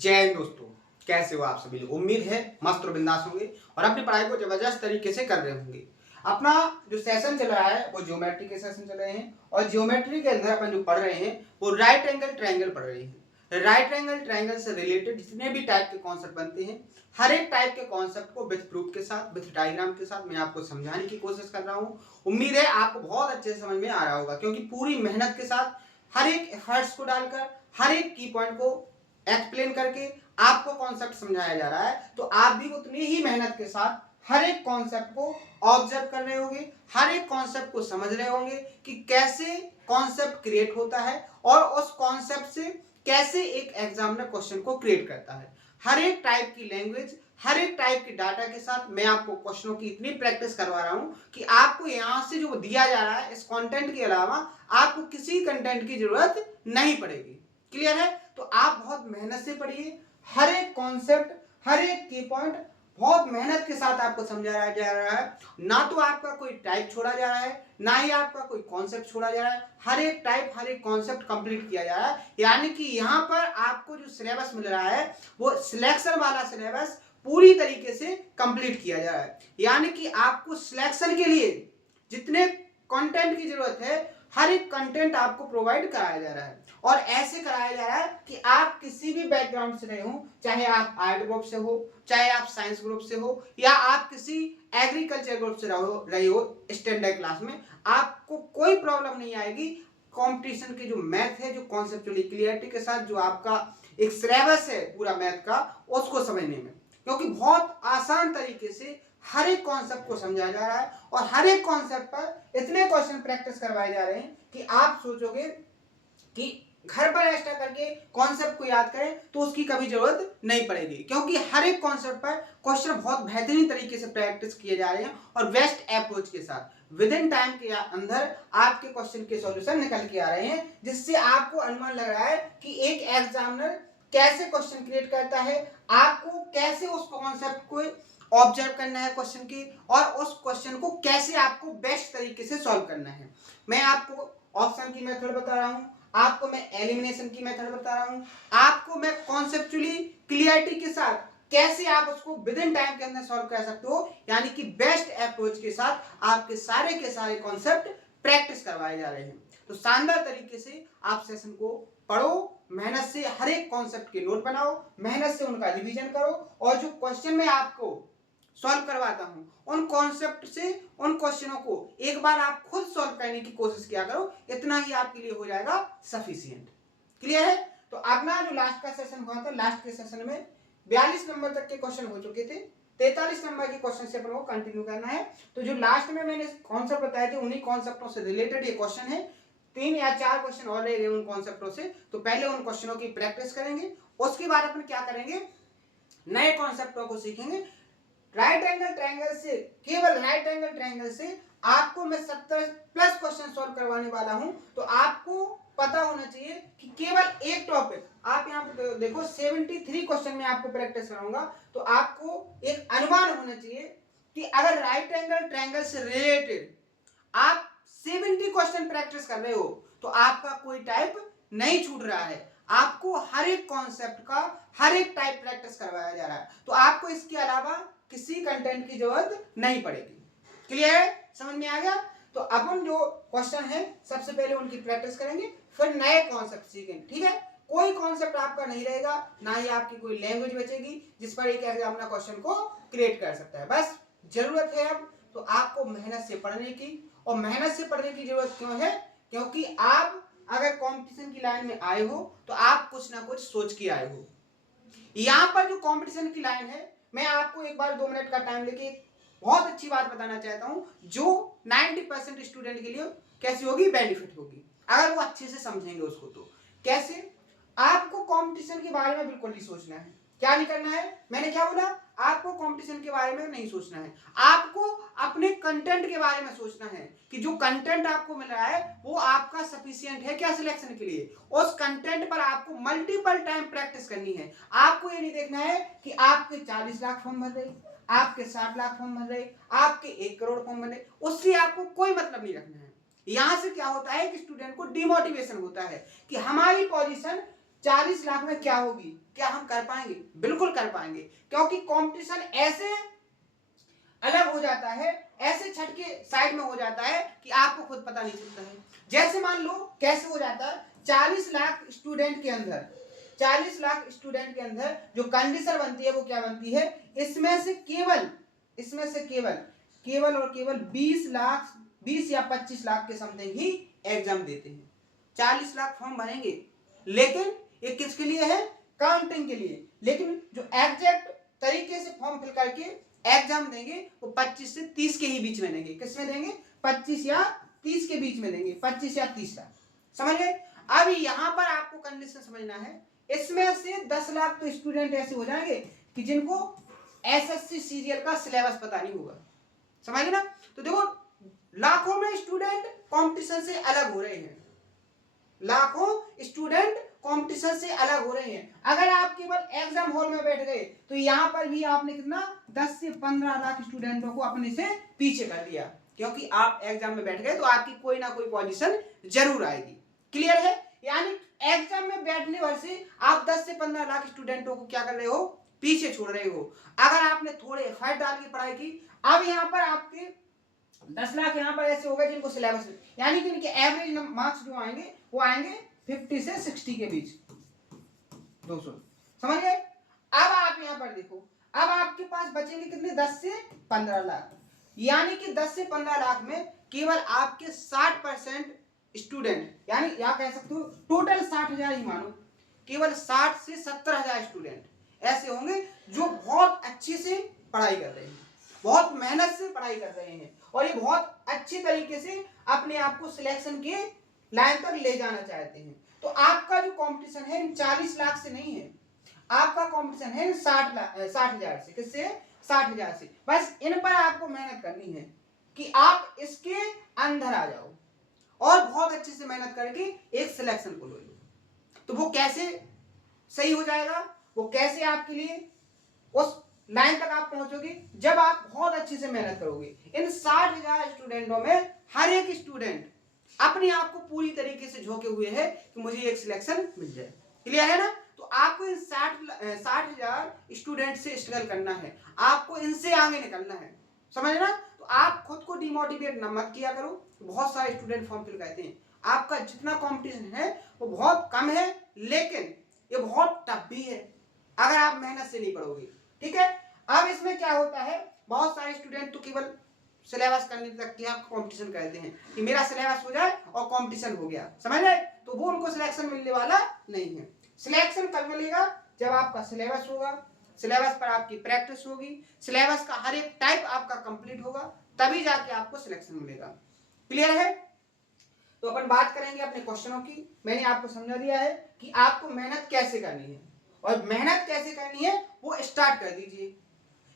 जय हिंद दोस्तों, कैसे हो आप सभी लोग। उम्मीद है मस्त और बिंदास होंगे और अपनी पढ़ाई को जबरदस्त तरीके से कर रहे होंगे। अपना जो सेशन चल रहा है वो ज्योमेट्री के सेशन चल रहे हैं और ज्योमेट्री के अंदर अपन जो पढ़ रहे हैं वो राइट एंगल ट्रायंगल पढ़ रहे हैं। राइट एंगल ट्रायंगल से रिलेटेड जितने भी टाइप के कॉन्सेप्ट बनते हैं, हर एक टाइप के कॉन्सेप्ट को विथ प्रूफ के साथ, विथ डायग्राम के साथ मैं आपको समझाने की कोशिश कर रहा हूँ। उम्मीद है आपको बहुत अच्छे से समझ में आ रहा होगा, क्योंकि पूरी मेहनत के साथ हर एक एफर्ट्स को डालकर हर एक की पॉइंट को एक्सप्लेन करके आपको कॉन्सेप्ट समझाया जा रहा है। तो आप भी उतनी ही मेहनत के साथ हर एक कॉन्सेप्ट को ऑब्जर्व कर रहे होंगे, हर एक कॉन्सेप्ट को समझ रहे होंगे कि कैसे कॉन्सेप्ट क्रिएट होता है और उस कॉन्सेप्ट से कैसे एक एग्जामिनर क्वेश्चन को क्रिएट करता है। हर एक टाइप की लैंग्वेज, हर एक टाइप की डाटा के साथ मैं आपको क्वेश्चनों की इतनी प्रैक्टिस करवा रहा हूं कि आपको यहां से जो दिया जा रहा है इस कंटेंट के अलावा आपको किसी कंटेंट की जरूरत नहीं पड़ेगी। क्लियर है? तो आप बहुत मेहनत से पढ़िए, हर एक कॉन्सेप्ट, हर एक की पॉइंट बहुत मेहनत के साथ आपको समझाया जा रहा है। ना तो आपका कोई टाइप छोड़ा जा रहा है, ना ही आपका कोई कॉन्सेप्ट छोड़ा जा रहा है। हर एक टाइप, हर एक कॉन्सेप्ट कंप्लीट किया जा रहा है। यानी कि यहाँ पर आपको जो सिलेबस मिल रहा है वो सिलेक्शन वाला सिलेबस पूरी तरीके से कंप्लीट किया जा रहा है। यानी कि आपको सिलेक्शन के लिए जितने कंटेंट की जरूरत है हर एक कंटेंट आपको प्रोवाइड कराया जा रहा है, और ऐसे कराया जा रहा है कि आप किसी भी बैकग्राउंड से रहे हो, चाहे आप आर्ट ग्रुप से हो, चाहे आप साइंस ग्रुप से हो, या आप किसी एग्रीकल्चर ग्रुप से रहे हो स्टैंडर्ड क्लास में, आपको कोई प्रॉब्लम नहीं आएगी। कंपटीशन के जो मैथ है, जो कॉन्सेप्चुअली क्लियरिटी के साथ जो आपका एक सिलेबस है पूरा मैथ का, उसको समझने में, क्योंकि बहुत आसान तरीके से हर एक कॉन्सेप्ट को समझाया जा रहा है और हर एक कॉन्सेप्ट पर इतने क्वेश्चन प्रैक्टिस करवाए जा रहे हैं कि आप सोचोगे कि घर पर एक्स्ट्रा करके कॉन्सेप्ट को याद करें तो उसकी कभी जरूरत नहीं पड़ेगी, क्योंकि हर एक कॉन्सेप्ट पर क्वेश्चन बहुत बेहतरीन तरीके से प्रैक्टिस किए जा रहे हैं और बेस्ट अप्रोच के साथ विद इन टाइम के अंदर आपके क्वेश्चन के सॉल्यूशन निकल के आ रहे हैं, जिससे आपको अनुमान लग रहा है कि एक एग्जामिनर कैसे क्वेश्चन क्रिएट करता है, आपको कैसे उस कॉन्सेप्ट को ऑब्जर्व करना है क्वेश्चन की, और उस क्वेश्चन को कैसे आपको बेस्ट तरीके से सॉल्व करना है। मैं आपको ऑप्शन की मेथड बता रहा हूं, आपको मैं एलिमिनेशन की मेथड बता रहा हूं, आपको मैं कॉन्सेप्चुअली क्लियरिटी के साथ कैसे आप उसको विद इन टाइम के अंदर सॉल्व कर सकते हो, यानी कि बेस्ट अप्रोच के साथ आपके सारे के सारे कॉन्सेप्ट प्रैक्टिस करवाए जा रहे हैं। तो शानदार तरीके से आप सेशन को पढ़ो, मेहनत से हर एक कॉन्सेप्ट के नोट बनाओ, मेहनत से उनका रिवीजन करो, और जो क्वेश्चन मैं आपको सॉल्व करवाता हूं उन कॉन्सेप्ट से उन क्वेश्चनों को एक बार आप खुद सॉल्व करने की कोशिश किया करो, इतना ही आपके लिए हो जाएगा सफिशिएंट। क्लियर है? तो अपना जो लास्ट का सेशन हुआ था, लास्ट के सेशन में 42 नंबर तक के क्वेश्चन हो चुके थे, 43 नंबर के क्वेश्चन से अपन को कंटिन्यू करना है। तो जो लास्ट में मैंने कॉन्सेप्ट बताए थे उन्हीं कॉन्सेप्टों से रिलेटेड ये क्वेश्चन है, 3 या 4 क्वेश्चन और रह गए उन कॉन्सेप्टों से। तो पहले उन क्वेश्चनों की प्रैक्टिस करेंगे, उसके बाद अपन क्या करेंगे, नए कॉन्सेप्टों को सीखेंगे। राइट एंगल ट्रायंगल से, केवल राइट एंगल ट्रायंगल से आपको मैं 70 प्लस क्वेश्चन सॉल्व करवाने वाला हूं। तो आपको पता होना चाहिए कि केवल एक टॉपिक, आप यहां पे देखो 73 क्वेश्चन में आपको प्रैक्टिस कराऊंगा, तो आपको एक अनुमान होना चाहिए कि अगर राइट एंगल ट्रायंगल से रिलेटेड आप 70 क्वेश्चन प्रैक्टिस कर रहे हो तो आपका कोई टाइप नहीं छूट रहा है, आपको हर एक कॉन्सेप्ट का हर एक टाइप प्रैक्टिस करवाया जा रहा है। तो आपको इसके अलावा किसी कंटेंट की जरूरत नहीं पड़ेगी। क्लियर है? समझ में आ गया? तो अपन जो क्वेश्चन है सबसे पहले उनकी प्रैक्टिस करेंगे, फिर नए कॉन्सेप्ट सीखेंगे। ठीक है? कोई कॉन्सेप्ट आपका नहीं रहेगा, ना ही आपकी कोई लैंग्वेज बचेगी जिस पर एक एग्जामिनर क्वेश्चन को क्रिएट कर सकता है। बस जरूरत है अब तो आपको मेहनत से पढ़ने की, और मेहनत से पढ़ने की जरूरत क्यों है, क्योंकि आप अगर कंपटीशन की लाइन में आए हो तो आप कुछ ना कुछ सोच के आए हो। यहां पर जो कंपटीशन की लाइन है, मैं आपको एक बार 2 मिनट का टाइम लेके बहुत अच्छी बात बताना चाहता हूं, जो 90% स्टूडेंट के लिए कैसी होगी, बेनिफिट होगी अगर वो अच्छे से समझेंगे उसको। तो कैसे? आपको कंपटीशन के बारे में बिल्कुल नहीं सोचना है। क्या नहीं करना है? मैंने क्या बोला? आपको कंपटीशन के बारे में नहीं सोचना है, आपको अपने कंटेंट के बारे में सोचना है कि जो कंटेंट आपको मिल रहा है वो आपका सफिशिएंट है क्या सिलेक्शन के लिए। उस कंटेंट पर आपको मल्टीपल टाइम प्रैक्टिस करनी है। आपको ये नहीं देखना है कि आपके 40 लाख फॉर्म भर रहे, आपके 60 लाख फॉर्म भर रहे, आपके 1 करोड़ फॉर्म भर रहे, उससे आपको कोई मतलब नहीं रखना है। यहां से क्या होता है कि स्टूडेंट को डिमोटिवेशन होता है कि हमारी पोजीशन 40 लाख में क्या होगी? क्या हम कर पाएंगे? बिल्कुल कर पाएंगे, क्योंकि कंपटीशन ऐसे अलग हो जाता है, ऐसे छट के साइड में हो जाता है कि आपको खुद पता नहीं चलता है। जैसे मान लो कैसे हो जाता है, 40 लाख स्टूडेंट के अंदर, 40 लाख स्टूडेंट के अंदर जो कंडीशन बनती है वो क्या बनती है, इसमें से केवल और केवल 20 या 25 लाख के समथिंग ही एग्जाम देते हैं। 40 लाख फॉर्म भरेंगे, लेकिन ये किसके लिए है? काउंटिंग के लिए। लेकिन जो एग्जैक्ट तरीके से फॉर्म फिल करके एग्जाम देंगे वो 25 से 30 के ही बीच में देंगे। किसमें देंगे? 25 या 30 के बीच में देंगे, 25 या 30 लाख। समझ गए? अब यहां पर आपको कंडीशन समझना है, इसमें से 10 लाख तो स्टूडेंट ऐसे हो जाएंगे कि जिनको एसएससी सीरियल का सिलेबस पता नहीं होगा। समझ गए ना? तो देखो, लाखों में स्टूडेंट कंपटीशन से अलग हो रहे हैं, लाखों स्टूडेंट कंपटीशन से अलग हो रहे हैं। अगर आप केवल एग्जाम हॉल में बैठ गए तो यहां पर भी आपने कितना, 10 से 15 लाख स्टूडेंटों को अपने से पीछे कर दिया, क्योंकि आप एग्जाम में बैठ गए तो आपकी कोई ना कोई पोजीशन जरूर आएगी। क्लियर है? यानी एग्जाम में बैठने भर से आप 10 से 15 लाख स्टूडेंटों को क्या कर रहे हो? पीछे छोड़ रहे हो। अगर आपने थोड़े एफर्ट डाल के पढ़ाई की, अब यहाँ पर आपके 10 लाख यहाँ पर ऐसे हो गए जिनको सिलेबस, यानी कि इनके एवरेज मार्क्स जो आएंगे वो आएंगे 50 से 60 के बीच, 200। समझ गए? अब आप यहाँ पर देखो, अब आपके पास बचेंगे कितने? 10 से 15 लाख। यानी कि 10 से 15 लाख में केवल आपके 60% स्टूडेंट, यानी या कह सकते हो टोटल 60,000 ही मानो, केवल 60 से 70,000 स्टूडेंट ऐसे होंगे जो बहुत अच्छे से पढ़ाई कर रहे हैं, बहुत मेहनत से पढ़ाई कर रहे हैं, और ये बहुत अच्छे तरीके से अपने आप को सिलेक्शन के लाइन तक ले जाना चाहते हैं। तो आपका जो कंपटीशन है इन 40 लाख से नहीं है, आपका कंपटीशन है 60,000 से। किससे? 60,000 से। बस इन पर आपको मेहनत करनी है कि आप इसके अंदर आ जाओ और बहुत अच्छे से मेहनत करके एक सिलेक्शन को लो। तो वो कैसे सही हो जाएगा? वो कैसे आपके लिए उस लाइन तक आप पहुंचोगे? जब आप बहुत अच्छे से मेहनत करोगे। इन 60,000 स्टूडेंटों में हर एक स्टूडेंट अपने आप को पूरी तरीके से झोंके हुए है कि मुझे एक सिलेक्शन मिल जाए। क्लियर है ना? तो आपको इन 60,000 स्टूडेंट से स्ट्रगल करना है, आपको इनसे आगे निकलना है। समझ ना? तो आप खुद को डिमोटिवेट न मत किया करो। बहुत सारे स्टूडेंट फॉर्म फिल करते हैं, आपका जितना कंपटीशन है वो बहुत कम है, लेकिन ये बहुत टफ भी है अगर आप मेहनत से नहीं पढ़ोगे। ठीक है? अब इसमें क्या होता है, बहुत सारे स्टूडेंट तो केवल सिलेबस करने तक क्या कंपटीशन करते हैं कि मेरा सिलेबस हो जाए और कंपटीशन हो गया। समझ रहे? तो वो उनको सिलेक्शन मिलने वाला नहीं है। सिलेक्शन कब मिलेगा? जब आपका सिलेबस होगा, सिलेबस पर आपकी प्रैक्टिस होगी, सिलेबस का हर एक टाइप आपका कंप्लीट होगा, तभी जाके आपको सिलेक्शन मिलेगा। क्लियर है? तो अपन बात करेंगे अपने क्वेश्चनों की। मैंने आपको समझा दिया है कि आपको मेहनत कैसे करनी है, और मेहनत कैसे करनी है वो स्टार्ट कर दीजिए,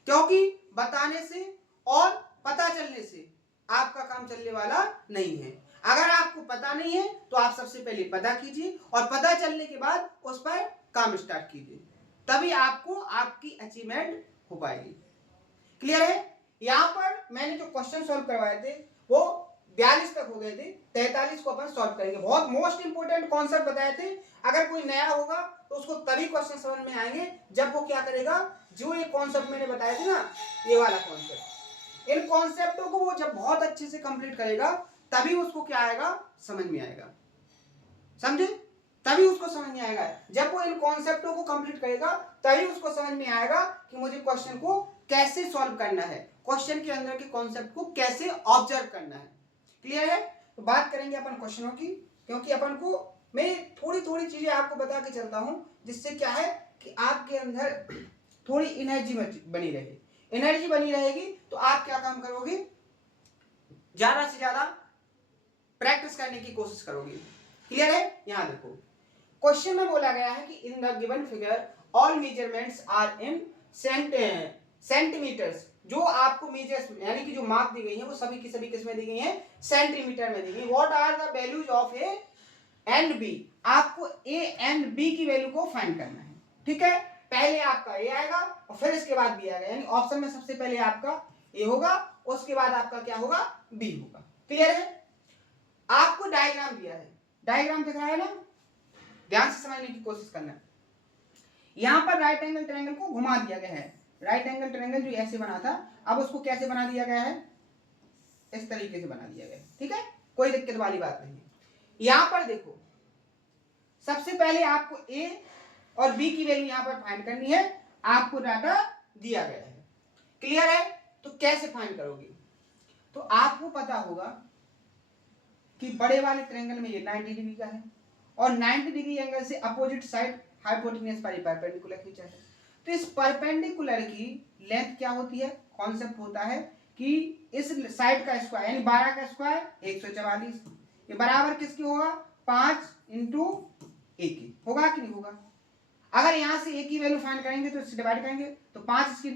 क्योंकि बताने से और पता चलने से आपका काम चलने वाला नहीं है। अगर आपको पता नहीं है तो आप सबसे पहले पता कीजिए, और पता चलने के बाद उस पर काम स्टार्ट कीजिए, तभी आपको आपकी अचीवमेंट हो पाएगी। क्लियर है? यहां पर मैंने जो क्वेश्चन सॉल्व करवाए थे वो 42 तक हो गए थे, 43 को अपन सॉल्व करेंगे। बहुत मोस्ट इंपोर्टेंट कॉन्सेप्ट बताए थे। अगर कोई नया होगा तो उसको तभी क्वेश्चन समझ में आएंगे जब वो क्या करेगा, जो ये कॉन्सेप्ट मैंने बताए थे ना, ये वाला कॉन्सेप्ट, इन कॉन्सेप्टों को वो जब बहुत अच्छे से कंप्लीट करेगा तभी उसको क्या आएगा, समझ में आएगा। समझे? तभी उसको समझ में आएगा। जब वो इन कॉन्सेप्टों को कंप्लीट करेगा तभी उसको समझ में आएगा कि मुझे क्वेश्चन को कैसे सॉल्व करना है, क्वेश्चन के अंदर के कॉन्सेप्ट को कैसे ऑब्जर्व करना है। क्लियर है? तो बात करेंगे अपन क्वेश्चनों की, क्योंकि अपन को मैं थोड़ी थोड़ी चीजें आपको बता के चलता हूं, जिससे क्या है कि आपके अंदर थोड़ी एनर्जी बनी रहे। एनर्जी बनी रहेगी तो आप क्या काम करोगे, ज्यादा से ज्यादा प्रैक्टिस करने की कोशिश करोगे। क्लियर है? यहां देखो, क्वेश्चन में बोला गया है कि in the given figure all measurements are in centimetres. जो आपको मेजर्स यानी कि जो मार्क दी गई है वो सभी की सभी किसमें दी गई है, सेंटीमीटर में दी गई। What are the values of A and B? आपको ए एंड बी की वैल्यू को फाइंड करना है। ठीक है? पहले आपका ए आएगा और फिर इसके बाद बी आएगा, यानी ऑप्शन में सबसे पहले आपका ए होगा, उसके बाद आपका क्या होगा, बी होगा। क्लियर है? आपको डायग्राम दिया है, डायग्राम दिख रहा है ना, ध्यान से समझने की कोशिश करना। यहाँ पर राइट एंगल ट्रायंगल को घुमा दिया गया है। राइट एंगल ट्रायंगल जो ऐसे बना था, अब उसको कैसे बना दिया गया है, इस तरीके से बना दिया गया है। ठीक है, कोई दिक्कत वाली बात नहीं है। यहां पर देखो, सबसे पहले आपको ए और बी की वैल्यू यहां पर फाइंड करनी है। आपको डाटा दिया गया है, क्लियर है? तो कैसे फाइंड करोगे? तो आपको पता होगा कि बड़े वाले ट्रायंगल में ये 90 डिग्री का है और 90 डिग्री एंगल से अपोजिट साइड हाइपोटेन्यूज पर परपेंडिकुलर खींचा है। तो इस परपेंडिकुलर की लेंथ क्या होती है? कॉन्सेप्ट होता है कि इस साइड का स्क्वायर यानी 12 का स्क्वायर 144, ये बराबर किसकी होगा? 5 इंटू ए की होगा कि नहीं होगा? अगर यहां से ए की वैल्यू फाइंड करेंगे तो इससे डिवाइड करेंगे तो 5 इसकी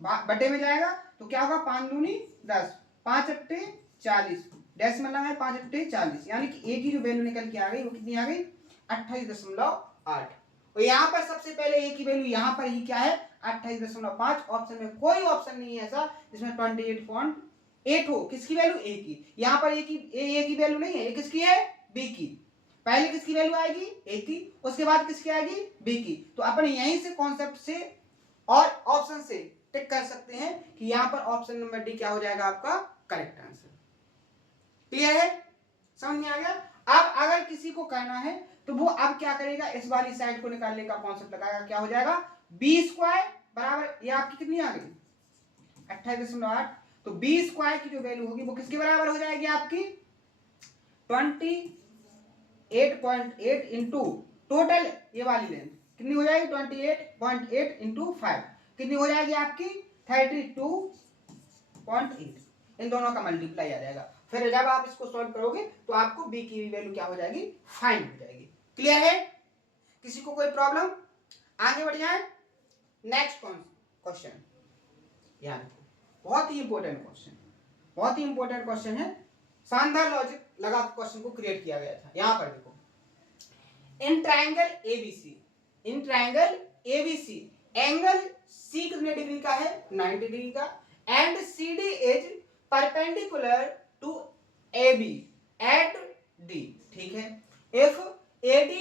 बटे में जाएगा तो क्या होगा? 5 दूनी 10, 5 अट्टे 40, डेसिमल लगाए 5 अट्टे 40, यानी कि ए की जो वैल्यू निकल के आ गई वो कितनी आ गई? 28.8। और यहाँ पर सबसे पहले ए की वैल्यू यहाँ पर ही क्या है? 28.5। ऑप्शन में कोई ऑप्शन नहीं है ऐसा जिसमें 28.8 हो। किसकी वैल्यू? ए की। यहाँ पर ए की वैल्यू नहीं है, ये किसकी है? बी की। पहले किसकी वैल्यू आएगी? ए की, उसके बाद किसकी आएगी? बी की। तो अपन यहीं से कॉन्सेप्ट से और ऑप्शन से टिक कर सकते हैं कि यहाँ पर ऑप्शन नंबर डी क्या हो जाएगा आपका करेक्ट आंसर। क्लियर है? समझ में आ गया? अब अगर किसी को करना है तो वो अब क्या करेगा? इस वाली साइड को निकालने का कॉन्सेप्ट लगाएगा। क्या हो जाएगा? बी स्क्वायर बराबर, ये आपकी कितनी आ गई? 28.8। तो बी स्क्वायर की जो वैल्यू होगी वो किसके बराबर हो जाएगी? आपकी 28.8 इंटू टोटल ये वाली लेंथ कितनी हो जाएगी? 28.8 इंटू 5 कितनी हो जाएगी आपकी? 32.8। इन दोनों का मल्टीप्लाई आ जाएगा। फिर जब आप इसको सॉल्व करोगे तो आपको बी की वैल्यू क्या हो जाएगी? फाइंड हो जाएगी। क्लियर है? किसी को कोई प्रॉब्लम? आगे बढ़ जाए। नेक्स्ट क्वेश्चन, याद रखो, बहुत ही इंपॉर्टेंट क्वेश्चन, बहुत ही इंपॉर्टेंट क्वेश्चन है। शानदार लॉजिक लगा क्वेश्चन को क्रिएट किया गया था। यहां पर देखो, in triangle ABC angle C कितने डिग्री का है? 90 डिग्री का। And CD is perpendicular to AB at D। ठीक है, इफ AD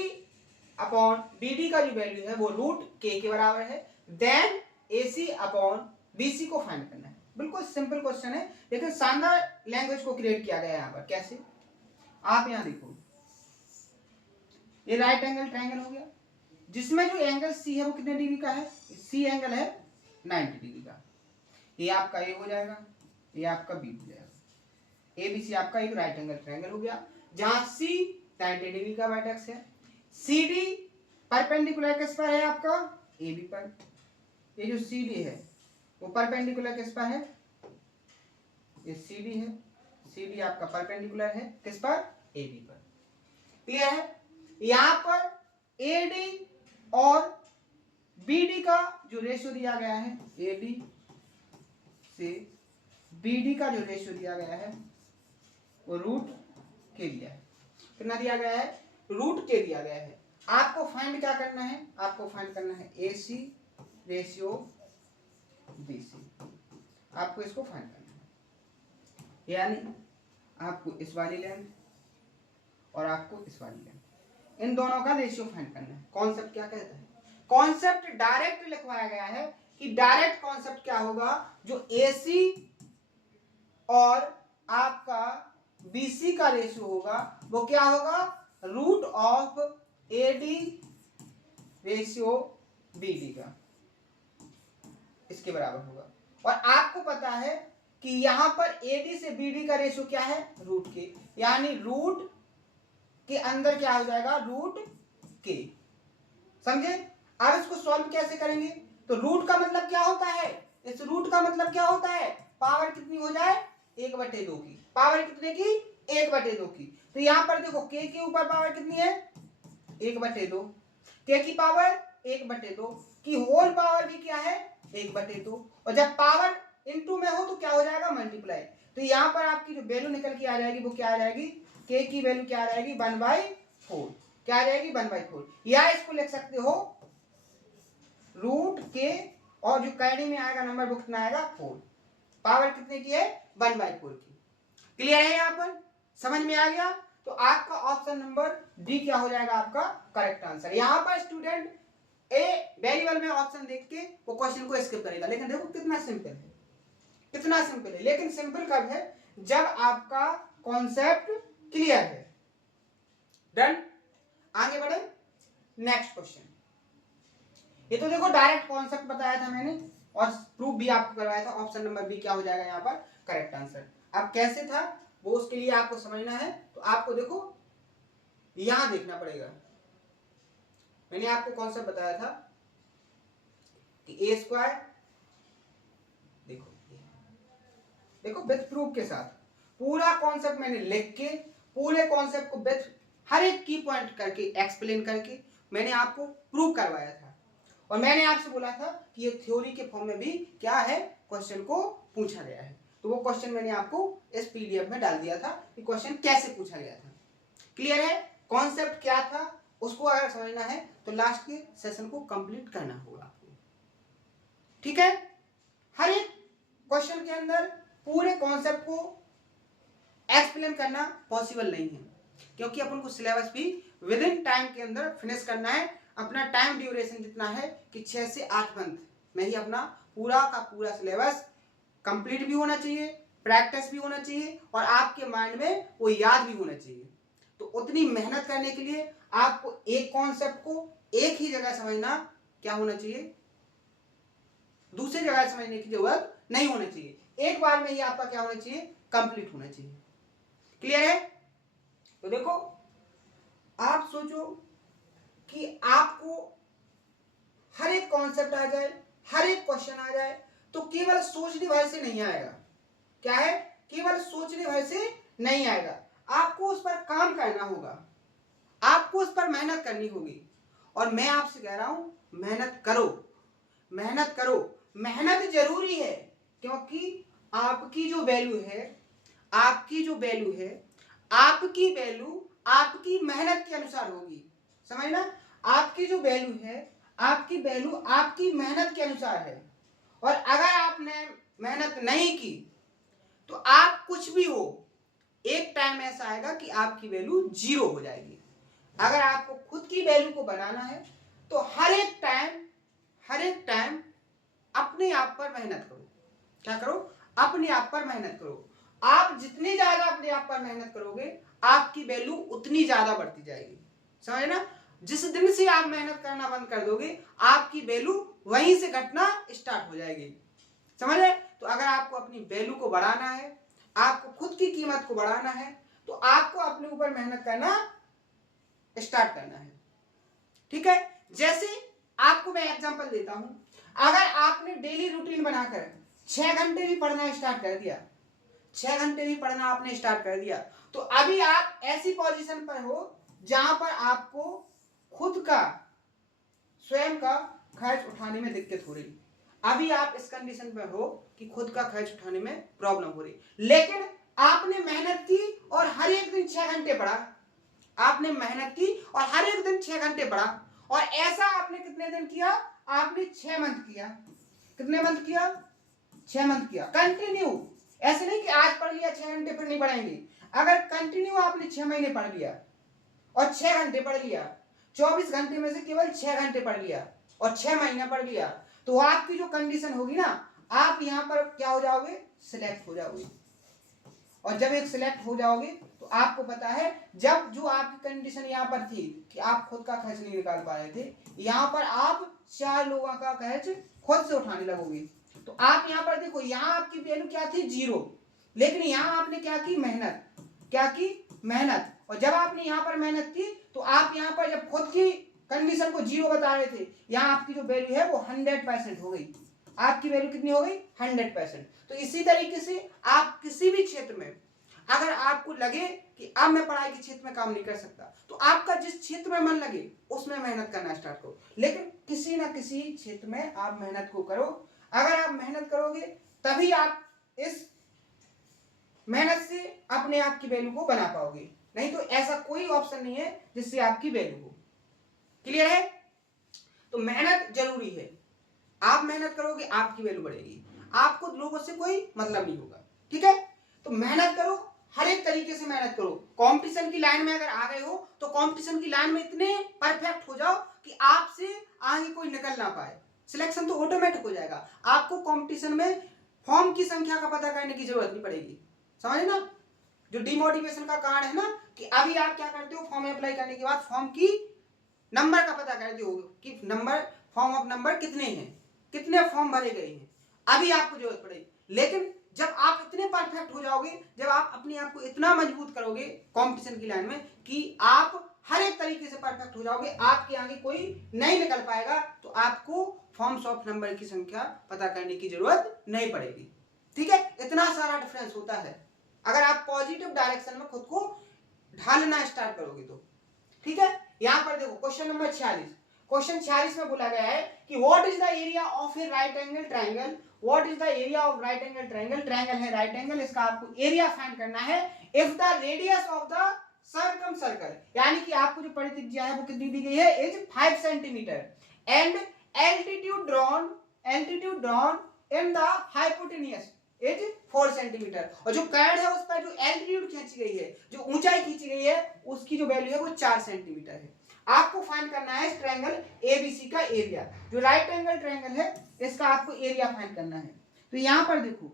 अपॉन BD का जो वैल्यू है वो रूट के बराबर है, देन AC अपॉन BC को फाइंड करना है। बिल्कुल सिंपल क्वेश्चन है, लेकिन शानदार लैंग्वेज को क्रिएट किया गया है यहाँ पर। कैसे? आप यहाँ देखो, ये राइट एंगल ट्रायंगल हो गया जिसमें जो एंगल C है वो कितने डिग्री का है? C एंगल है 90 डिग्री का। ये आपका A हो जाएगा, ये आपका B हो जाएगा। ABC आपका एक राइट एंगल ट्रायंगल हो गया जहां C 90 डिग्री का वर्टेक्स है, CD परपेंडिकुलर किस पर है? आपका AB पर। ये जो CD है वो परपेंडिकुलर किस पर है? ये CD है, CD आपका परपेंडिकुलर है किस पर? AB पर। क्लियर है? यहां पर AD और BD का जो रेशियो दिया गया है, AD से BD का जो रेशियो दिया गया है वो रूट के दिया है। कितना दिया गया है? रूट के दिया गया है। आपको फाइंड क्या करना है? आपको फाइंड करना है AC रेशियो BC। आपको इसको फाइंड करना है, यानी आपको इस वाली लेंथ और आपको इस वाली लेंथ, इन दोनों का रेशियो फाइंड करना है। कॉन्सेप्ट क्या कहता है? कॉन्सेप्ट डायरेक्ट लिखवाया गया है कि डायरेक्ट कॉन्सेप्ट क्या होगा? जो AC और आपका BC का रेशियो होगा वो क्या होगा? Root of AD ratio BD का, इसके बराबर होगा। और आपको पता है कि यहां पर AD से BD का रेशियो क्या है? रूट के, यानी रूट के अंदर क्या हो जाएगा? रूट के। समझे? अब इसको सॉल्व कैसे करेंगे? तो रूट का मतलब क्या होता है? इस रूट का मतलब क्या होता है? पावर कितनी हो जाए? 1/2 की। पावर कितने की? 1/2 की। तो यहां पर देखो k के ऊपर पावर कितनी है? 1/2। k की पावर 1/2 की होल पावर भी क्या है? 1/2। और जब पावर इनटू में हो तो क्या हो जाएगा? मल्टीप्लाई। तो यहां पर आपकी जो वैल्यू निकल के आ जाएगी वो क्या आ जाएगी? k की वैल्यू क्या आ जाएगी? 1/4। क्या आ जाएगी? 1/4। या इसको लिख सकते हो रूट के, और जो कैरी में आएगा नंबर वो कितना आएगा? 4। पावर कितने की है? 1/4 की। क्लियर है? यहां पर समझ में आ गया? तो आपका ऑप्शन नंबर डी क्या हो जाएगा आपका करेक्ट आंसर। यहां पर स्टूडेंट ए वेरिएबल में ऑप्शन देख के वो क्वेश्चन को स्किप करेगा, लेकिन देखो कितना सिंपल है, कितना सिंपल है। लेकिन सिंपल कब है, जब आपका कॉन्सेप्ट क्लियर है। डन, आगे बढ़े नेक्स्ट क्वेश्चन। ये तो देखो डायरेक्ट कॉन्सेप्ट बताया था मैंने और प्रूफ भी आपको करवाया था। ऑप्शन नंबर बी क्या हो जाएगा यहाँ पर करेक्ट आंसर। अब कैसे था वो उसके लिए आपको समझना है, तो आपको देखो यहां देखना पड़ेगा। मैंने आपको कॉन्सेप्ट बताया था कि ए स्क्वायर, देखो देखो विथ प्रूफ के साथ पूरा कॉन्सेप्ट मैंने लिख के, पूरे कॉन्सेप्ट को विथ हर एक की पॉइंट करके एक्सप्लेन करके मैंने आपको प्रूव करवाया था। और मैंने आपसे बोला था कि ये थ्योरी के फॉर्म में भी क्या है, क्वेश्चन को पूछा गया है। तो वो क्वेश्चन मैंने आपको इस पीडीएफ में डाल दिया था कि क्वेश्चन कैसे पूछा गया था। क्लियर है, कॉन्सेप्ट क्या था उसको अगर समझना है तो लास्ट के सेशन को कंप्लीट करना होगा आपको। ठीक है, हर एक क्वेश्चन के अंदर पूरे कॉन्सेप्ट को एक्सप्लेन करना पॉसिबल नहीं है, क्योंकि अपन को सिलेबस भी विद इन टाइम के अंदर फिनिश करना है। अपना टाइम ड्यूरेशन जितना है कि 6 से 8 मंथ में ही अपना पूरा का पूरा सिलेबस कंप्लीट भी होना चाहिए, प्रैक्टिस भी होना चाहिए और आपके माइंड में वो याद भी होना चाहिए। तो उतनी मेहनत करने के लिए आपको एक कॉन्सेप्ट को एक ही जगह समझना क्या होना चाहिए, दूसरी जगह समझने की जरूरत नहीं होनी चाहिए। एक बार में ही आपका क्या होना चाहिए, कंप्लीट होना चाहिए। क्लियर है, तो देखो आप सोचो कि आपको हर एक कॉन्सेप्ट आ जाए, हर एक क्वेश्चन आ जाए, तो केवल सोचने भर से नहीं आएगा। क्या है, केवल सोचने भर से नहीं आएगा, आपको उस पर काम करना होगा, आपको उस पर मेहनत करनी होगी। और मैं आपसे कह रहा हूं मेहनत करो, मेहनत करो, मेहनत जरूरी है, क्योंकि आपकी जो वैल्यू है, आपकी जो वैल्यू है, आपकी वैल्यू आपकी मेहनत के अनुसार होगी। समझना, आपकी जो वैल्यू है, आपकी वैल्यू आपकी मेहनत के अनुसार है। और अगर आपने मेहनत नहीं की तो आप कुछ भी हो, एक टाइम ऐसा आएगा कि आपकी वैल्यू 0 हो जाएगी। अगर आपको खुद की वैल्यू को बनाना है तो हर एक टाइम अपने आप पर मेहनत करो। क्या करो, अपने आप पर मेहनत करो। आप जितनी ज्यादा अपने आप पर मेहनत करोगे आपकी वैल्यू उतनी ज्यादा बढ़ती जाएगी। समझे ना, जिस दिन से आप मेहनत करना बंद कर दोगे आपकी वैल्यू वहीं से घटना स्टार्ट हो जाएगी। समझे, तो अगर आपको अपनी वैल्यू को बढ़ाना है, आपको खुद की कीमत को बढ़ाना है, तो आपको अपने ऊपर मेहनत करना स्टार्ट करना है। ठीक है, जैसे आपको मैं एग्जांपल देता हूं, अगर आपने डेली रूटीन बनाकर 6 घंटे भी पढ़ना स्टार्ट कर दिया, 6 घंटे भी पढ़ना आपने स्टार्ट कर दिया, तो अभी आप ऐसी पोजीशन पर हो जहां पर आपको खुद का स्वयं का खर्च उठाने में दिक्कत हो रही। अभी आप इस कंडीशन पर हो कि खुद का खर्च उठाने में प्रॉब्लम हो रही, लेकिन आपने मेहनत की और हर एक दिन 6 घंटे पढ़ा, आपने मेहनत की और हर एक दिन 6 घंटे पढ़ा। और ऐसा आपने कितने दिन किया, आपने 6 मंथ किया। कितने मंथ किया, 6 मंथ किया कंटिन्यू। ऐसे नहीं कि आज पढ़ लिया 6 घंटे फिर नहीं पढ़ेंगे। अगर कंटिन्यू आपने 6 महीने पढ़ लिया और 6 घंटे पढ़ लिया, 24 घंटे में से केवल 6 घंटे पढ़ लिया और 6 महीना पढ़ लिया, तो आपकी जो कंडीशन होगी ना, आप यहां पर क्या हो जाओगे, सिलेक्ट हो जाओगे। और जब एक सिलेक्ट हो जाओगे तो आपको पता है जब जो आपकी कंडीशन यहाँ पर थी कि आप खुद का खर्च नहीं निकाल पा रहे थे, यहाँ पर आप 4 लोगों का खर्च खुद से उठाने लगोगे। तो आप यहाँ पर देखो, यहाँ आपकी वैल्यू क्या थी, 0, लेकिन यहाँ आपने क्या की, मेहनत। क्या की, मेहनत। और जब आपने यहाँ पर मेहनत की तो आप यहाँ पर जब खुद की कंडीशन को 0 बता रहे थे, यहाँ आपकी जो वैल्यू है वो 100% हो गई। आपकी वैल्यू कितनी हो गई, 100%। तो इसी तरीके से आप किसी भी क्षेत्र में अगर आपको लगे कि अब मैं पढ़ाई के क्षेत्र में काम नहीं कर सकता, तो आपका जिस क्षेत्र में मन लगे उसमें मेहनत करना स्टार्ट करो, लेकिन किसी ना किसी क्षेत्र में आप मेहनत को करो। अगर आप मेहनत करोगे तभी आप इस मेहनत से अपने आप की वैल्यू को बना पाओगे, नहीं तो ऐसा कोई ऑप्शन नहीं है जिससे आपकी वैल्यू हो। क्लियर है, तो मेहनत जरूरी है। आप मेहनत करोगे आपकी वैल्यू बढ़ेगी, आपको लोगों से कोई मतलब नहीं होगा। ठीक है, तो मेहनत करो, हर एक तरीके तरीके से मेहनत करो। कंपटीशन की लाइन में अगर आ गए हो तो कंपटीशन की लाइन में इतने परफेक्ट हो जाओ कि आपसे आगे कोई निकल ना पाए, सिलेक्शन तो ऑटोमेटिक हो जाएगा। आपको कंपटीशन में फॉर्म की संख्या का पता करने की जरूरत नहीं पड़ेगी, समझे ना। जो डिमोटिवेशन का कारण है ना कि अभी आप क्या करते हो, फॉर्म अप्लाई करने के बाद फॉर्म की नंबर का पता करते हो कि नंबर, फॉर्म ऑफ नंबर कितने हैं, कितने फॉर्म भरे गए हैं, अभी आपको जरूरत पड़ेगी। लेकिन जब आप इतने परफेक्ट हो जाओगे, जब आप अपने आप को इतना मजबूत करोगे कंपटीशन की लाइन में कि आप हर एक तरीके से परफेक्ट हो जाओगे, आपके आगे कोई नहीं निकल पाएगा, तो आपको फॉर्म्स ऑफ नंबर की संख्या पता करने की जरूरत नहीं पड़ेगी। ठीक है, इतना सारा डिफरेंस होता है अगर आप पॉजिटिव डायरेक्शन में खुद को ढालना स्टार्ट करोगे तो। ठीक है, यहां पर देखो क्वेश्चन नंबर 46, क्वेश्चन 46 में बोला गया है कि what is the area of A right angle triangle, what is the area of right angle triangle, triangle है राइट एंगल, इसका आपको एरिया फाइंड करना है if the radius of the circum circle, यानी कि आपको जो परित्रिज्या है वो कितनी दी गई है, is 5 centimetre and altitude drawn in the hypotenuse is 4 centimetre, और जो कर्व है उस पर जो एल्टीट्यूड खींची गई है, जो ऊंचाई खींची गई है, उसकी जो वैल्यू है वो 4 सेंटीमीटर है। आपको फाइंड करना है इस ट्रायंगल एबीसी का एरिया, जो राइट एंगल ट्रायंगल है इसका आपको एरिया फाइंड करना है। तो यहां पर देखो,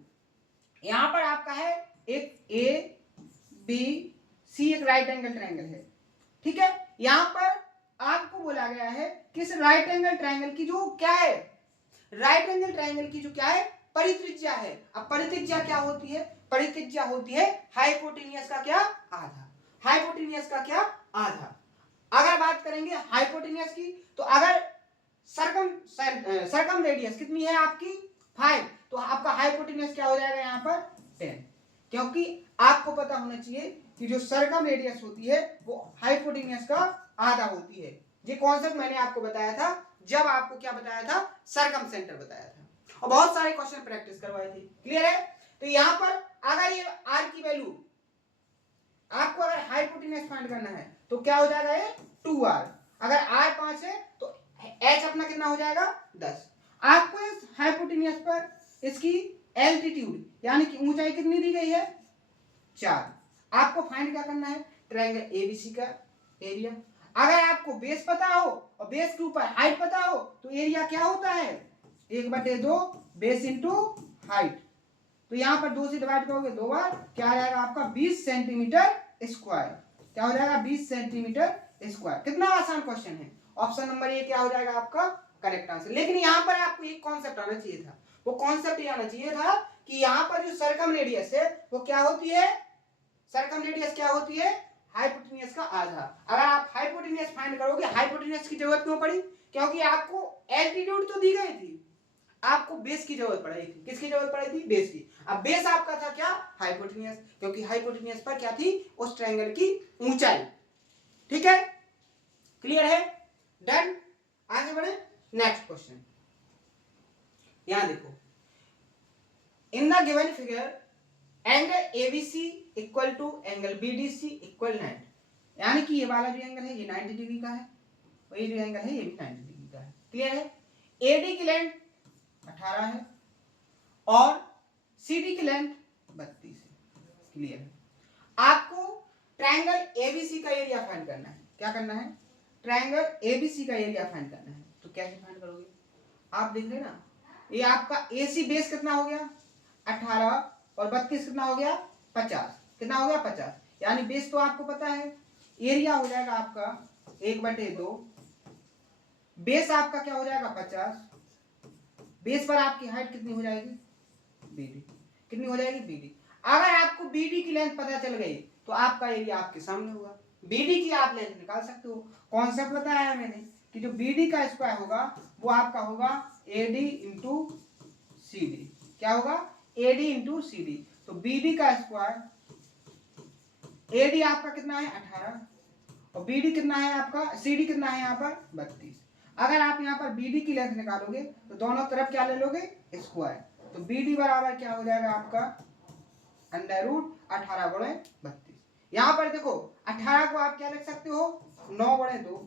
यहां पर आपका है एक ए बी सी, एक राइट एंगल ट्रायंगल है। ठीक है, यहां पर आपको बोला गया है कि इस राइट एंगल ट्रायंगल की जो क्या है, राइट एंगल ट्रायंगल की जो क्या है, परित्रिज्या है। अब परित्रिज्या क्या होती है, परित्रिज्या होती है हाइपोटेन्यूज का क्या, आधा, हाइपोटेन्यूज का क्या, आधा। अगर बात करेंगे हाइपोटेन्यूज की, तो अगर सरकम रेडियस कितनी है आपकी 5, तो आपका हाइपोटेन्यूज क्या हो जाएगा यहाँ पर 10, क्योंकि आपको पता होना चाहिए कि जो सरकम रेडियस होती है वो हाइपोटेन्यूज का आधा होती है। ये कॉन्सेप्ट मैंने आपको बताया था जब आपको क्या बताया था, सरकम सेंटर बताया था, और बहुत सारे क्वेश्चन प्रैक्टिस करवाए थे। क्लियर है, तो यहां पर अगर ये आर की वैल्यू आपको अगर हाइपोटेन्यूज फाइंड करना है तो क्या हो जाएगा, ये 2r, अगर r 5 है तो h अपना कितना हो जाएगा 10। आपको इस हाइपोटेन्यूज पर इसकी एल्टीट्यूड यानी कि ऊंचाई कितनी दी गई है 4, आपको फाइंड क्या करना है, ट्रायंगल एबीसी का एरिया। अगर आपको बेस पता हो और बेस के ऊपर हाइट पता हो तो एरिया क्या होता है 1/2 बेस इंटू हाइट, तो यहां पर 2 से डिवाइड करोगे 2 बार, क्या आ जाएगा आपका 20 सेंटीमीटर स्क्वायर, क्या हो जाएगा 20 सेंटीमीटर स्क्वायर। कितना आसान क्वेश्चन है, ऑप्शन नंबर ए क्या हो जाएगा आपका करेक्ट आंसर। लेकिन यहां पर आपको एक कॉन्सेप्ट आना चाहिए था, वो कॉन्सेप्ट ये आना चाहिए था कि यहां पर जो सरकम रेडियस है वो क्या होती है, सरकम रेडियस क्या होती है, हाइपोटेन्यूज का आधा। अगर आप हाइपोटेन्यूज फाइंड करोगे, हाइपोटेन्यूज की जरूरत क्यों पड़ी, क्योंकि आपको एल्टीट्यूड तो दी गई थी, आपको बेस की जरूरत पड़ी थी। किसकी जरूरत पड़ी थी, बेस की। अब बेस आपका था क्या, हाइपोटेन्यूज, क्योंकि हाइपोटेन्यूज पर क्या थी, उस ट्रायंगल की ऊंचाई। ठीक है, क्लियर है, डन। आगे बढ़े, नेक्स्ट क्वेश्चन। यहां देखो, in the given figure angle ABC equal to angle BDC equal 90, यानी कि ये वाला जो एंगल है ये 90 डिग्री का है, और ये जो एंगल है ये भी 90 डिग्री का है। क्लियर है, एडी की लेंथ 18 है और सीडी की लेंथ 32 है। क्लियर है, आपको ट्रायंगल एबीसी का एरिया फाइंड करना है। क्या करना है, ट्रायंगल एबीसी का एरिया फाइंड करना है। तो कैसे फाइंड करोगे, आप देख रहे ना, ये आपका एसी बेस कितना हो गया 18 और 32 कितना हो गया 50, कितना हो गया 50, यानी बेस तो आपको पता है, एरिया हो जाएगा आपका 1/2, बेस आपका क्या हो जाएगा 50, बेस पर आपकी हाइट कितनी हो जाएगी बीडी, कितनी हो जाएगी बीडी। अगर आपको बीडी की लेंथ पता चल गई तो आपका एरिया आपके सामने होगा, बीडी की आप लेंथ निकाल सकते हो। कॉन्सेप्ट बताया है मैंने कि जो बीडी का स्क्वायर होगा वो आपका होगा एडी इंटू सीडी, क्या होगा एडी इंटू सीडी। तो बीडी का स्क्वायर, एडी आपका कितना है 18 और बीडी कितना है आपका, सीडी कितना है यहाँ पर 32। अगर आप यहाँ पर बीडी की लेंथ निकालोगे तो दोनों तरफ क्या ले लोगे स्क्वायर, तो बीडी बराबर क्या हो जाएगा आपका √18 × 32। यहाँ पर देखो 18 को आप क्या लिख सकते हो 9/2,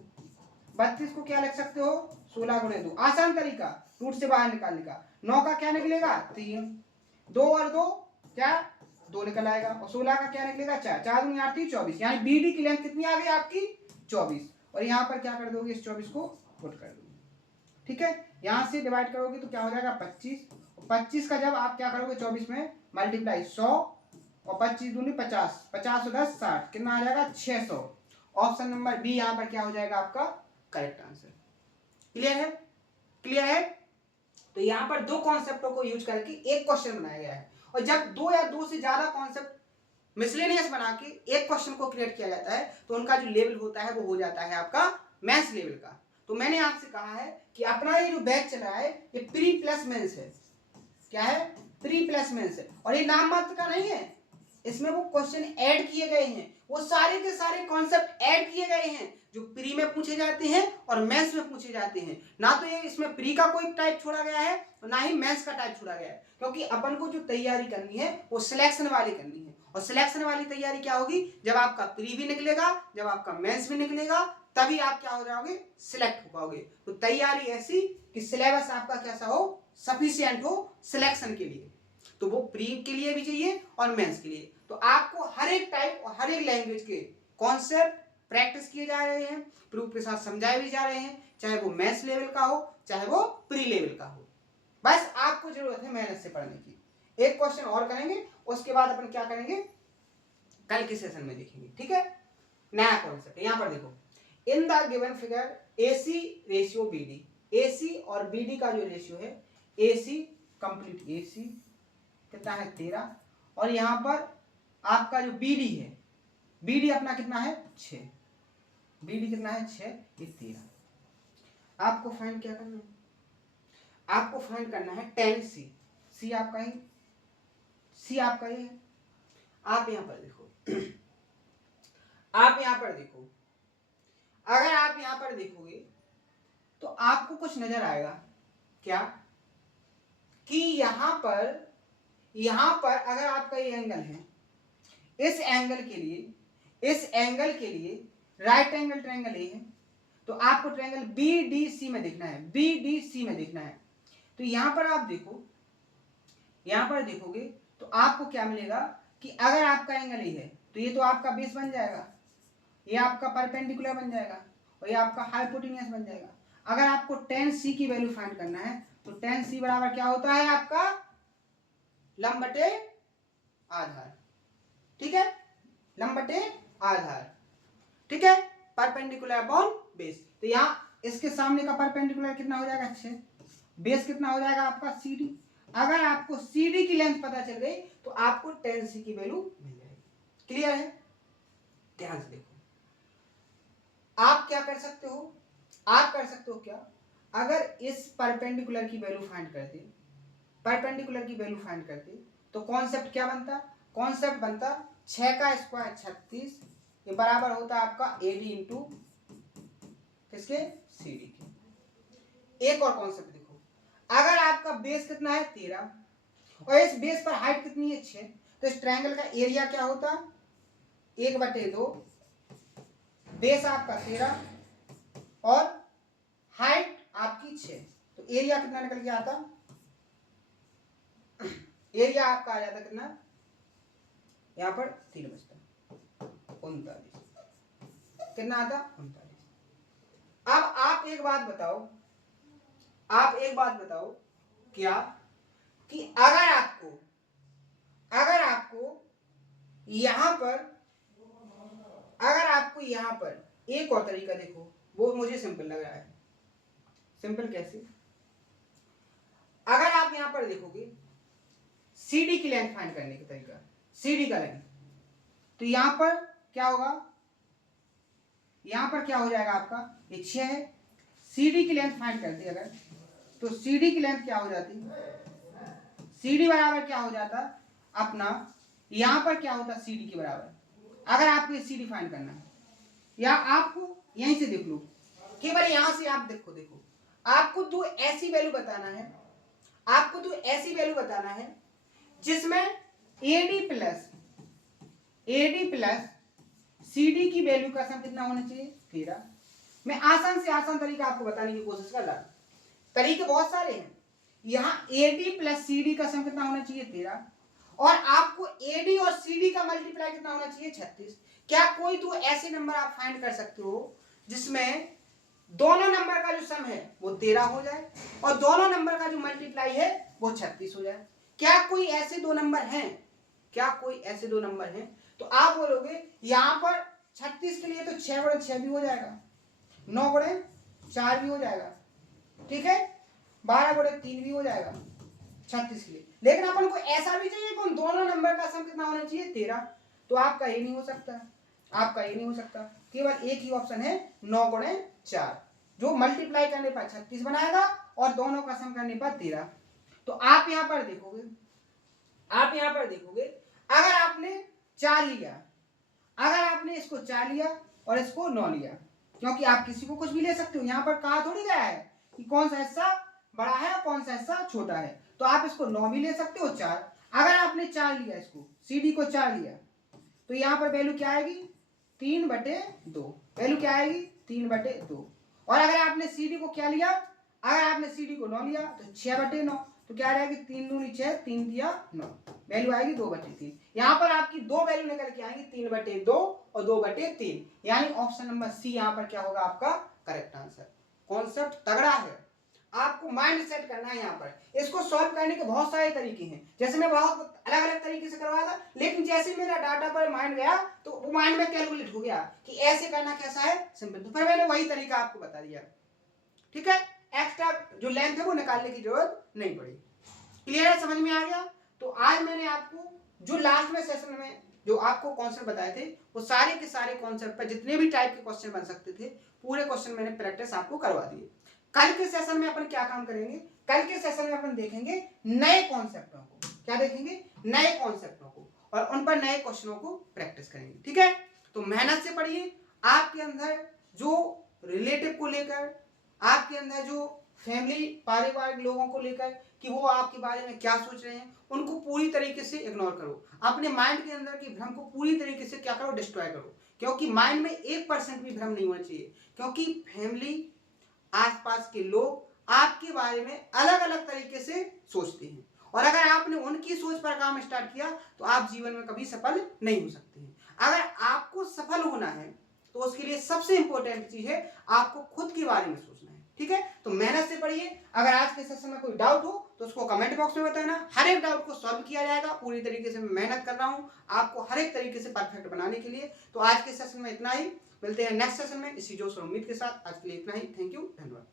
32 को क्या लिख सकते हो 16/2, आसान तरीका रूट से बाहर निकालने का। 9 का क्या निकलेगा 3, 2 और 2 क्या 2 निकल आएगा और 16 का क्या निकलेगा 4, 4 दूनी 8 थी 24, यानी BD की लेंथ कितनी आ गई आपकी 24। और यहाँ पर क्या कर दोगे, इस 24 को पुट कर दोगे, ठीक है। यहाँ से डिवाइड करोगे तो क्या हो जाएगा 25, और 25 का जब आप क्या करोगे 24 में मल्टीप्लाई 100 और 25 दूनी 50, 50 और 10 60, कितना आ जाएगा 600। ऑप्शन नंबर बी यहाँ पर क्या हो जाएगा आपका करेक्ट आंसर। क्लियर है, क्लियर है। तो यहाँ पर दो कॉन्सेप्टों को यूज करके एक क्वेश्चन बनाया गया है, और जब दो या दो से ज्यादा कॉन्सेप्ट मिसलेनियस बना के एक क्वेश्चन को क्रिएट किया जाता है तो उनका जो लेवल होता है वो हो जाता है आपका मैथ्स लेवल का। तो मैंने आपसे कहा है कि अपना ये जो बैच चल रहा है ये प्री प्लस मेंस है। क्या है, प्री प्लस मेंस है, और ये नाम मात्र का नहीं है, इसमें वो क्वेश्चन ऐड किए गए हैं, वो सारे के सारे कॉन्सेप्ट ऐड किए गए हैं जो प्री में पूछे जाते हैं और मेंस में पूछे जाते हैं। ना तो ये इसमें प्री का कोई टाइप छोड़ा गया है और ना ही मेंस का टाइप छोड़ा गया है, क्योंकि अपन को जो तैयारी करनी है वो सिलेक्शन वाली करनी है। और सिलेक्शन वाली तैयारी क्या होगी, जब आपका प्री भी निकलेगा, जब आपका मेंस भी निकलेगा, तभी आप क्या हो जाओगे, सिलेक्ट हो पाओगे। तो तैयारी ऐसी कि सिलेबस आपका कैसा हो, सफिशिएंट हो सिलेक्शन के लिए। तो वो प्री के लिए भी चाहिए और मेंस के लिए। तो आपको हर एक टाइप और हर एक लैंग्वेज के कॉन्सेप्ट प्रैक्टिस किए जा रहे हैं, प्रूफ के साथ समझाए भी जा रहे हैं, चाहे वो मेंस लेवल का हो चाहे वो प्री लेवल का हो। बस आपको जरूरत है मेहनत से पढ़ने की। एक क्वेश्चन और करेंगे, उसके बाद अपन क्या करेंगे कल के सेशन में देखेंगे, ठीक है। नया कॉन्सेप्ट यहां पर देखो, in the given figure AC ratio BD, AC और BD का जो रेशियो है, AC कंप्लीट AC कितना है 13, और यहां पर आपका जो BD है, BD अपना कितना है 6, BD कितना है 6, ये 13। आपको फाइंड क्या करना है, आपको फाइंड करना है tan C, C आपका ही, C आपका ही है। आप यहां पर देखो आप यहां पर देखो, अगर आप यहां पर देखोगे तो आपको कुछ नजर आएगा, क्या कि यहां पर अगर आपका ये एंगल है, इस एंगल के लिए राइट एंगल ट्रायंगल ए है, तो आपको ट्रायंगल BDC में देखना है, BDC में देखना है। तो यहां पर आप देखो, यहां पर देखोगे तो आपको क्या मिलेगा कि अगर आपका एंगल ये है तो ये तो आपका बेस बन जाएगा, ये आपका परपेंडिकुलर बन जाएगा और ये आपका हाइपोटेन्यूस बन जाएगा। अगर आपको tan C की वैल्यू फाइंड करना है तो tan C बराबर क्या होता है आपका लंब बटे आधार, ठीक है, लंब बटे आधार, ठीक है, परपेंडिकुलर अपॉन बेस। तो यहाँ इसके सामने का परपेंडिकुलर कितना हो जाएगा 6, बेस कितना हो जाएगा आपका CD। अगर आपको CD की लेंथ पता चल गई तो आपको tan C की वैल्यू मिल जाएगी। क्लियर है, ध्यान से देखो। आप क्या कर सकते हो, आप कर सकते हो क्या, अगर इस परपेंडिकुलर की वैल्यू फाइंड करते, परपेंडिकुलर की वैल्यू फाइंड करते तो कॉन्सेप्ट क्या बनता, कॉन्सेप्ट बनता 6 का स्क्वायर 36, ये बराबर होता है आपका AD इंटू किसके CD के। एक और कॉन्सेप्ट देखो, अगर आपका बेस कितना है 13 और इस बेस पर हाइट कितनी है 6, तो इस ट्रायंगल का एरिया क्या होता 1/2, बेस आपका 13 और हाइट आपकी 6, तो एरिया कितना निकल के आता, एरिया आपका आ जाता कितना, यहां पर 3 बचता 39, कितना आता 39। अब आप एक बात बताओ, क्या कि अगर यहां पर एक और तरीका देखो, वो मुझे सिंपल लग रहा है। सिंपल कैसे, अगर आप यहां पर देखोगे CD की लेंथ फाइंड करने का तरीका, CD का लेंथ, तो यहां पर क्या होगा, यहां पर क्या हो जाएगा आपका ये 6 है, CD की लेंथ फाइंड करते अगर, तो CD की लेंथ क्या हो जाती, CD बराबर क्या हो जाता अपना, यहां पर क्या होता CD के बराबर, अगर आपको ये CD फाइंड करना है, या आपको यहीं से देख लो, केवल यहां से आप देखो आपको दो ऐसी वैल्यू बताना है, जिसमें AD प्लस CD की वैल्यू का सम कितना होना चाहिए 13। मैं आसान से आसान तरीका आपको बताने की कोशिश कर रहा हूं, तरीके बहुत सारे हैं। यहां AD प्लस CD का सम कितना होना चाहिए 13, और आपको एडी और सीडी का मल्टीप्लाई कितना होना चाहिए 36। क्या कोई दो ऐसे नंबर आप फाइंड कर सकते हो जिसमें दोनों नंबर का जो सम है वो 13 हो जाए और दोनों नंबर का जो मल्टीप्लाई है वो 36 हो जाए? क्या कोई ऐसे दो नंबर हैं? क्या कोई ऐसे दो नंबर हैं? तो आप बोलोगे यहां पर 36 के लिए तो 6 गुणे 6 भी हो जाएगा, 9 गुणे 4 भी हो जाएगा, ठीक है, 12 गुणे 3 भी हो जाएगा 36 के लिए। लेकिन अपन को ऐसा भी चाहिए कि उन दोनों नंबर का सम कितना होना चाहिए 13। तो आपका ये नहीं हो सकता, आपका ये नहीं हो सकता। केवल एक ही ऑप्शन है 9 गुणे 4, जो मल्टीप्लाई करने पर 36 बनाएगा और दोनों का सम करने पर 13। तो आप यहां पर देखोगे, आप यहां पर देखोगे अगर आपने 4 लिया, अगर आपने इसको 4 लिया और इसको 9 लिया, क्योंकि आप किसी को कुछ भी ले सकते हो, यहां पर कहा थोड़ी गया है कि कौन सा हिस्सा बड़ा है और कौन सा हिस्सा छोटा है। तो आप इसको 9 भी ले सकते हो 4। अगर आपने 4 लिया, इसको सीडी को 4 लिया, तो यहां पर वैल्यू क्या आएगी 3/2, वैल्यू क्या आएगी 3/2। और अगर आपने सीडी को क्या लिया, अगर आपने सीडी को 9 लिया तो 6/9, तो क्या आएगी 3 दूनी 6, 3 दिया 9, वैल्यू आएगी 2/3। यहां पर आपकी दो वैल्यू निकल के आएंगी 3/2 और 2/3, यानी ऑप्शन नंबर सी यहां पर क्या होगा आपका करेक्ट आंसर। कॉन्सेप्ट तगड़ा है, आपको माइंड सेट करना है। यहाँ पर इसको सॉल्व करने के बहुत सारे तरीके हैं, जैसे मैं बहुत अलग अलग तरीके से करवाया था, लेकिन जैसे मेरा डाटा पर माइंड गया तो वो माइंड में कैलकुलेट हो गया कि ऐसे करना कैसा है सिंपल, तो फिर मैंने वही तरीका आपको बता दिया, ठीक है। एक्स्ट्रा जो लेंथ है वो निकालने की जरूरत नहीं पड़ी। क्लियर है, समझ में आ गया? तो आज मैंने आपको जो लास्ट में सेशन में जो आपको कॉन्सेप्ट बताए थे, वो सारे के सारे कॉन्सेप्ट पर जितने भी टाइप के क्वेश्चन बन सकते थे, पूरे क्वेश्चन मैंने प्रैक्टिस आपको करवा दिए। कल के सेशन में अपन क्या काम करेंगे, कल के सेशन में अपन देखेंगे नए कॉन्सेप्टों को। क्या देखेंगे? नए कॉन्सेप्टों को, और उन पर नए क्वेश्चनों को प्रैक्टिस करेंगे, ठीक है। तो मेहनत से पढ़िए, आपके अंदर जो रिलेटिव को लेकर, आपके अंदर जो फैमिली पारिवारिक लोगों को लेकर कि वो आपके बारे में क्या सोच रहे हैं, उनको पूरी तरीके से इग्नोर करो। अपने माइंड के अंदर की भ्रम को पूरी तरीके से क्या करो, डिस्ट्रॉय करो, क्योंकि माइंड में 1% भी भ्रम नहीं होना चाहिए, क्योंकि फैमिली, आसपास के लोग आपके बारे में अलग अलग तरीके से सोचते हैं, और अगर आपने उनकी सोच पर काम स्टार्ट किया तो आप जीवन में कभी सफल नहीं हो सकते हैं। अगर आपको सफल होना है तो उसके लिए सबसे इंपॉर्टेंट चीज है आपको खुद के बारे में सोचना है, ठीक है। तो मेहनत से पढ़िए। अगर आज के सेशन में कोई डाउट हो तो उसको कमेंट बॉक्स में बताना, हर एक डाउट को सॉल्व किया जाएगा। पूरी तरीके से मैं मेहनत कर रहा हूँ आपको हर एक तरीके से परफेक्ट बनाने के लिए। तो आज के सेशन में इतना ही, मिलते हैं नेक्स्ट सेशन में इसी जोश और उम्मीद के साथ। आज के लिए इतना ही, थैंक यू, धन्यवाद।